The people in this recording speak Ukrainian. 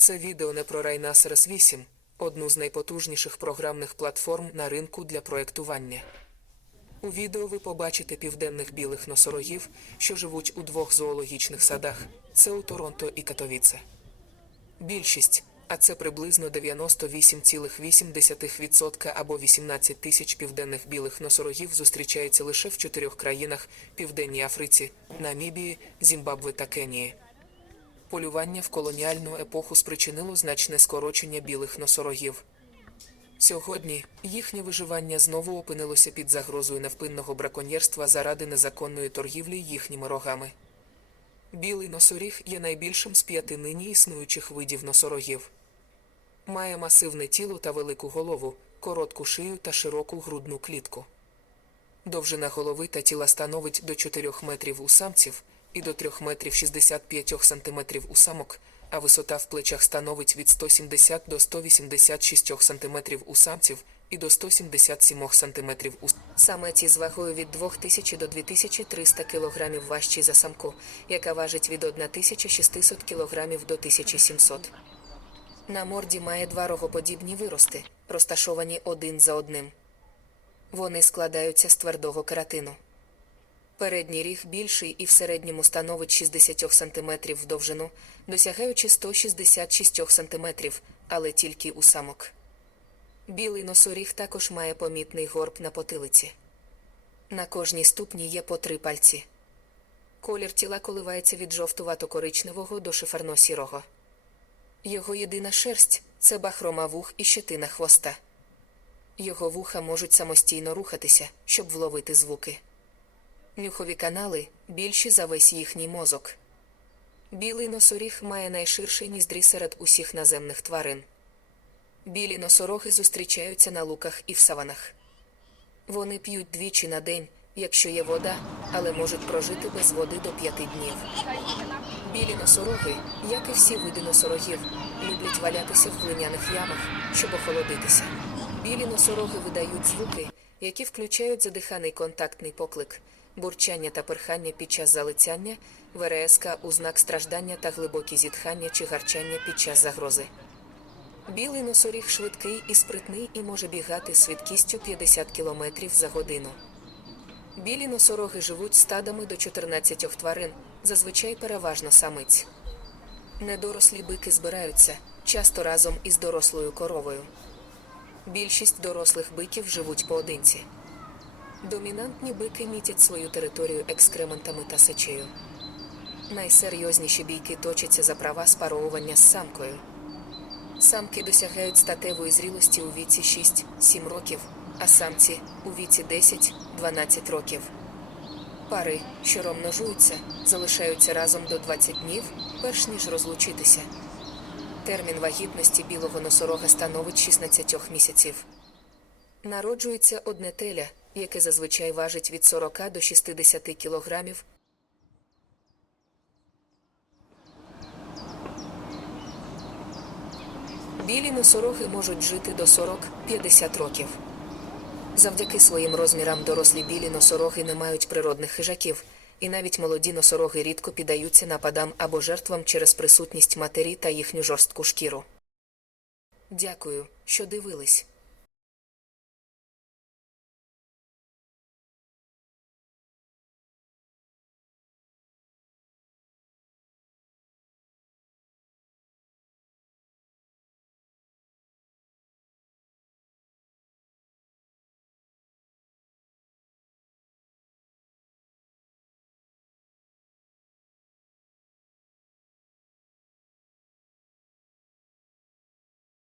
Це відео не про Rhinoceros 8, одну з найпотужніших програмних платформ на ринку для проектування. У відео ви побачите південних білих носорогів, що живуть у двох зоологічних садах це у Торонто і Катовіце. Більшість, а це приблизно 98,8% або 18 тисяч південних білих носорогів зустрічається лише в чотирьох країнах Південній Африці, Намібії, Зімбабве та Кенії. Полювання в колоніальну епоху спричинило значне скорочення білих носорогів. Сьогодні їхнє виживання знову опинилося під загрозою невпинного браконьєрства заради незаконної торгівлі їхніми рогами. Білий носоріг є найбільшим з п'яти нині існуючих видів носорогів. Має масивне тіло та велику голову, коротку шию та широку грудну клітку. Довжина голови та тіла становить до 4 метрів у самців і до 3 метрів 65 сантиметрів у самок, а висота в плечах становить від 170 до 186 сантиметрів у самців і до 177 сантиметрів у Самець із вагою від 2000 до 2300 кг важчий за самку, яка важить від 1600 кг до 1700. На морді має два рогоподібні вирости, розташовані один за одним. Вони складаються з твердого кератину. Передній ріг більший і в середньому становить 60 см в довжину, досягаючи 166 см, але тільки у самок. Білий носоріг також має помітний горб на потилиці. На кожній ступні є по три пальці. Колір тіла коливається від жовтувато-коричневого до шиферно-сірого. Його єдина шерсть це бахрома вух і щетина хвоста. Його вуха можуть самостійно рухатися, щоб вловити звуки. Нюхові канали більші за весь їхній мозок. Білий носоріг має найширший ніздрі серед усіх наземних тварин. Білі носороги зустрічаються на луках і в саванах. Вони п'ють двічі на день, якщо є вода, але можуть прожити без води до п'яти днів. Білі носороги, як і всі види носорогів, люблять валятися в глиняних ямах, щоб охолодитися. Білі носороги видають звуки, які включають задиханий контактний поклик, бурчання та перхання під час залицяння, вереска у знак страждання та глибокі зітхання чи гарчання під час загрози. Білий носоріг швидкий і спритний і може бігати з швидкістю 50 км за годину. Білі носороги живуть стадами до 14 тварин, зазвичай переважно самиць. Недорослі бики збираються, часто разом із дорослою коровою. Більшість дорослих биків живуть поодинці. Домінантні бики мітять свою територію екскрементами та сечею. Найсерйозніші бійки точаться за права спаровування з самкою. Самки досягають статевої зрілості у віці 6-7 років, а самці у віці 10-12 років. Пари, що розмножуються, залишаються разом до 20 днів, перш ніж розлучитися. Термін вагітності білого носорога становить 16 місяців. Народжується одне теля, яке зазвичай важить від 40 до 60 кілограмів, Білі носороги можуть жити до 40-50 років. Завдяки своїм розмірам дорослі білі носороги не мають природних хижаків, і навіть молоді носороги рідко піддаються нападам або жертвам через присутність матері та їхню жорстку шкіру. Дякую, що дивились.